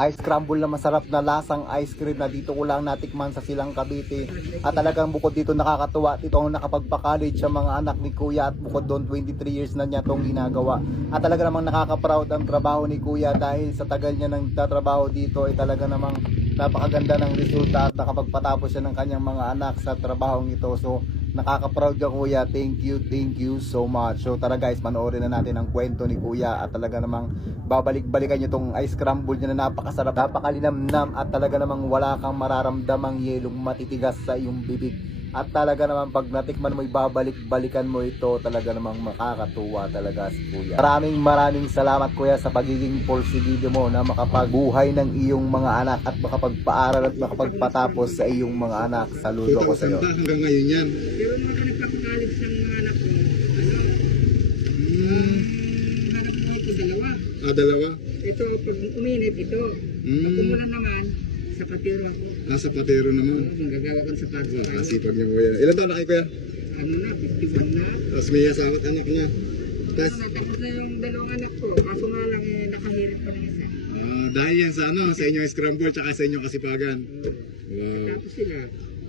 ice crumble na masarap na lasang ice cream na dito ko lang natikman sa Silang Cavite. At talagang bukod dito nakakatuwa, dito ang nakapagpa-college sa mga anak ni Kuya at bukod doon 23 years na niya itong ginagawa. At talaga namang nakaka-proud ang trabaho ni Kuya dahil sa tagal niya nang tatrabaho dito ay talaga namang napakaganda ng resulta at nakapagpatapos siya ng kanyang mga anak sa trabahong ito. So nakaka-proud ka Kuya, thank you so much. So tara guys, panoorin na natin ang kwento ni Kuya at talaga namang babalik-balikan nyo tong ice crumble niya na napakasarap, napakalinamnam at talaga namang wala kang mararamdamang yelong matitigas sa iyong bibig. At talaga naman pag natikman mo, ibabalik-balikan mo ito, talaga namang makakatuwa talaga si Kuya. Maraming salamat Kuya sa pagiging porsigido mo na makapagbuhay ng iyong mga anak at makapagpaaral at makapagpatapos sa iyong mga anak. Saludo ko sa iyo. Hanggang ngayon yan. Pero mga nagpapakalit sa mga anak ko, hanap ko ito dalawa. Dalawa? Ito, pag uminit ito. Pag umulan naman, sa patero ako. Sa patero naman. Gagawa ko ng sapatos. Kasipag niyo Kuya. Ilan taon na kayo Kuya? Ano na, 51 na. Tapos may asawa't anak na. Tapos, Tapos na yung dalawang anak ko. Kaso nga lang nakahirap pa ng isa. dahil yan sa ano, sa inyong scramble tsaka sa inyong kasipagan. Wow. Tapos sila,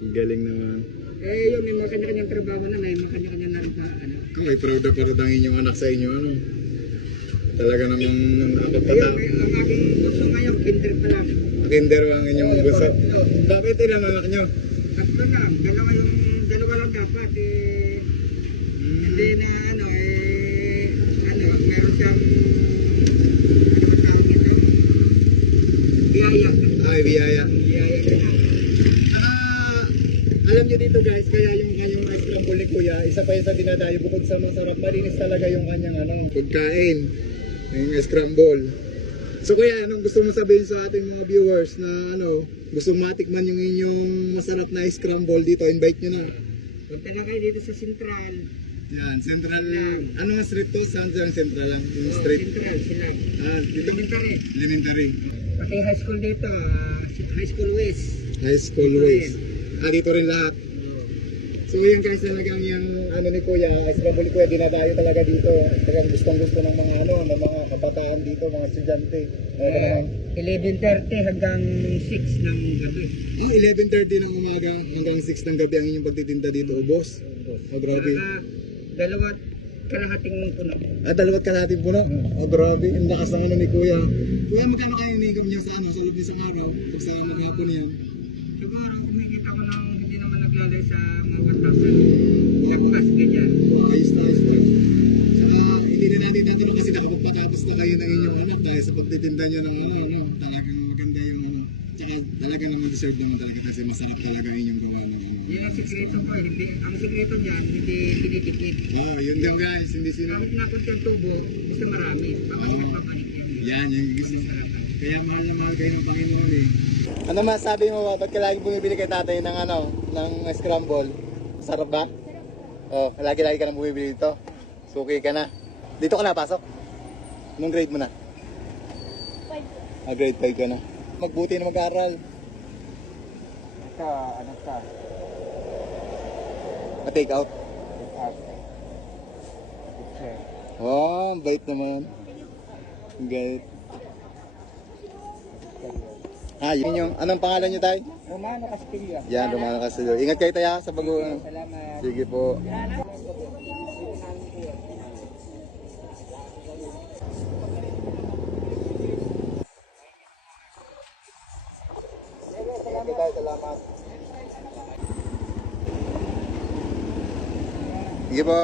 Ang galing naman. yun, may mga kanya-kanyang trabaho na, may mga kanya-kanya na rin ano. Kung may proud na parang ang inyong anak sa inyo, ano? Talaga namang Ayun, nakapagtatao. ang aking gusto ngayon, kinder pa lang. Kinder ang inyong gusto. Bakit ilang anak nyo? Tatlo lang, dalawa lang dapat hindi na meron siyang biyaya. Ay, biyaya. Biyaya na. Alam nyo dito guys, kaya yung kanyang ice crumble ni Kuya, isa pa yun sa dinadayo bukod sa masarap, malinis talaga yung kanyang pagkain. Yung ice crumble. So Kuya, anong gusto mo sabihin sa ating mga viewers na gusto matikman yung inyong masarap na ice crumble dito, invite nyo na. Punta na kayo dito sa Central. Yan, Central, ano nga street to? Saan dyan Central lang? Yung street? Central sila. Dito? Elementary. Elementary. Pati high school dito, High School West. High School Ways. Dito rin lahat. So yun guys, talagang yung ni Kuya, ice crumble ni Kuya, dinadayo talaga dito. Talagang gustong-gusto ng mga ng mga kabataan dito, mga estudyante. 11:30 hanggang 6 ng gabi. 11:30 ng umaga hanggang 6 ng gabi ang inyong pagtitinda dito, ubos. Grabe. Dalawat kalahating puno. Dalawat kalahating puno? Grabe. Ang lakas ng ni Kuya. Kuya, magkano kayo inikam niya sa sa loob isang araw? Pag sa maghapon yan? Siguro kumikita ko ng hindi naman naglalay sa mga 1,000. Lagpas, ganyan. Ayos na. Saka hindi na natin tatanong kasi nakapagpatapos na kayo ng inyong anak dahil sa pagtitinda niyo ng talagang maganda yung tsaka talagang naman deserve naman talaga kasi masarap talaga inyong Yun ang sikreto ko. Ang sikreto niyan, hindi tinitipid. yun lang guys, hindi Kahit napunta ang tubo, basta marami. Babalik at babalik yan. Yan, yung gusto. Kaya mahal na mahal kayo ng Panginoon eh. Ano masabi mo ba? Ba't ka lagi bumibili kay tatay ng ng scramble? Sarap ba? Lagi ka nang bumibili dito. Suki ka na. Dito ka na pasok? Anong grade mo na? 5. Grade 5 ka na. Magbuti na mag-aral. Anak ka. Take out. Bait naman. Gait. Yun yung, anong pangalan niyo tay? Romano Castillo. Yan, Romano Castillo. Ingat kayo tayo sa pag Salamat. Sige po. Sige tayo, salamat. Sige po.